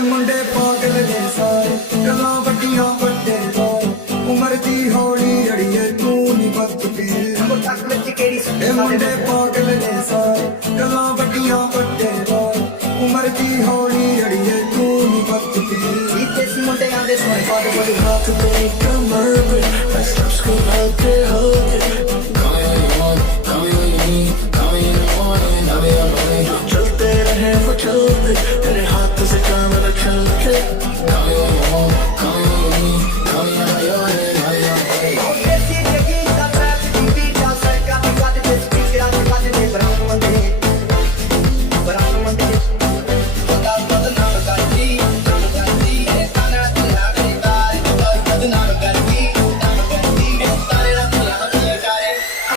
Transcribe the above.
मुंडे पागल ने सारे गल्लां वड्डियां वड्डे बाल उमर दी हौली अड़िए तू नी बच के मुंडे पागल ने सारे गल्लां वड्डियां वड्डे बाल उमर दी हौली अड़िए तू नी बच के देसी मुंडे आंदे सोने पाद बड़ी हाथ पे कमर पे बस उसको हल्के हल्के call me when you want, call me when you need, call me in the morning, I'll be up on it. चलते रहे वो चलते